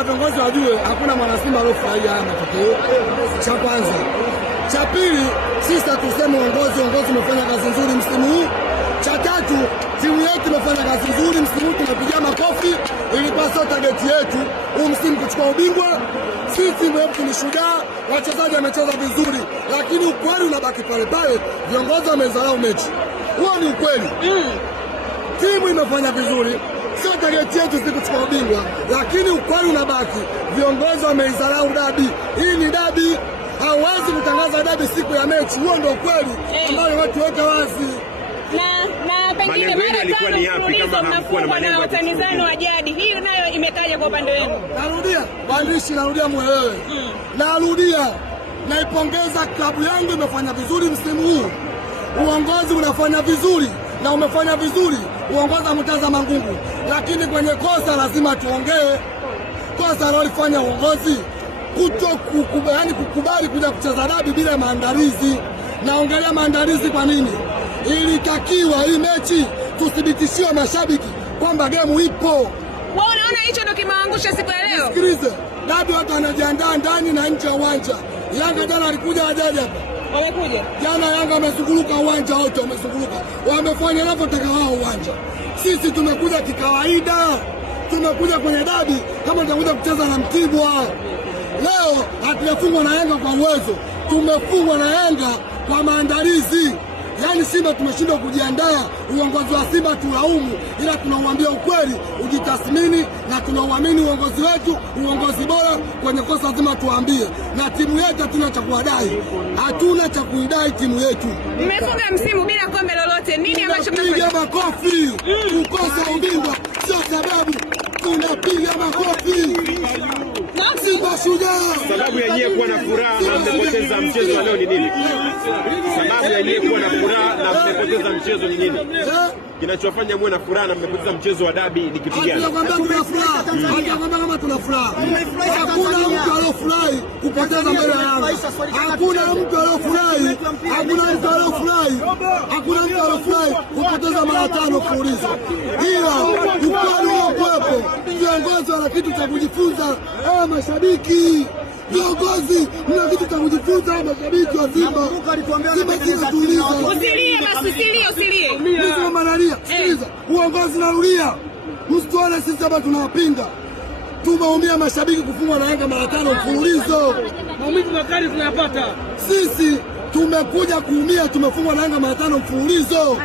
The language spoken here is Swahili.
Kwanza viongozi wajue hakuna mwana Simba aliyofurahia haya matokeo. Cha kwanza. Cha pili, sisi tuseme uongozi umefanya kazi nzuri msimu huu. Cha tatu, timu yetu imefanya kazi nzuri msimu huu, tunapigia makofi. Ilikuwa sio target yetu huu msimu kuchukua ubingwa. Sisi timu yetu ni shujaa, wachezaji wamecheza vizuri, lakini ukweli unabaki pale pale, viongozi wamezarau mechi. Huo ni ukweli. Timu imefanya vizuri, sio target yetu sisi kuchukua ubingwa, lakini ukweli unabaki, viongozi wameizarau dabi. Hii ni dabi, hauwezi kutangaza dabi siku ya mechi. Huo ndio ukweli ambao watu wote wazi. Na pengine mara ilikuwa ni yapi kama hamkuwa na malengo ya watani zenu wa jadi? Hiyo nayo imekaja kwa upande wenu? Narudia, waandishi, narudia muelewe. Narudia, naipongeza klabu yangu, imefanya vizuri msimu huu. Uongozi unafanya vizuri na umefanya vizuri. Uongozi hamtaza mangungu, lakini kwenye kosa lazima tuongee. Kosa alilofanya uongozi kukubali kuja kucheza dabi bila maandalizi. Naongelea maandalizi kwa nini? Ilitakiwa hii mechi tuthibitishiwe mashabiki kwamba game ipo. Wewe unaona hicho ndio kimeangusha siku ya leo? Sikilize, dabi watu wanajiandaa ndani na nje ya uwanja. Yanga jana alikuja ajaje hapa? Wamekuja. Jana Yanga wamezunguka uwanja wote, wamezunguka. Wamefanya wanavyotaka wao uwanja. Sisi tumekuja kikawaida. Tumekuja kwenye dabi kama tunakuja kucheza na Mtibwa. Leo hatujafungwa na Yanga kwa uwezo. Tumefungwa na Yanga kwa maandalizi. Yaani Simba tumeshindwa kujiandaa. Uongozi wa Simba tulaumu, ila tunauambia ukweli, ujitathmini, na tunauamini uongozi wetu, uongozi bora. Kwenye kosa lazima tuambie, na timu yetu hatuna cha kuwadai, hatuna cha kuidai timu yetu. Mmefunga msimu bila kombe lolote, nini ambacho mnapiga makofi? Kukosa ubingwa sio sababu, tunapiga makofi. Simba shujaa. Sababu yenyewe kuwa na furaha na mmepoteza mchezo wa leo ni nini? Sababu yenyewe kuwa na furaha na mmepoteza mchezo ni nini? Kinachofanya muwe na furaha na mmepoteza mchezo wa dabi ni kitu gani? Tunakwambia tuna furaha. Tunakwambia kama tuna furaha. Hakuna mtu aliyofurahi kupoteza mbele ya Yanga. Hakuna mtu aliyofurahi. Hakuna mtu aliyofurahi. Hakuna mtu aliyofurahi kupoteza mara 5 mfululizo. Ila ukweli upo. Viongozi wana kitu cha kujifunza. Mashabiki, viongozi mna kitu cha kujifunza. Mashabiki wa Simba, Simba kinatuliza. Usilie basi, usilie. Mimi manalia, sikiliza. Uongozi narudia. Msituone sisi hapa tunawapinga. Tumeumia mashabiki kufungwa na Yanga mara 5 mfululizo. Maumivu makali tunayapata. Sisi tumekuja kuumia, tumefungwa na Yanga mara 5 mfululizo.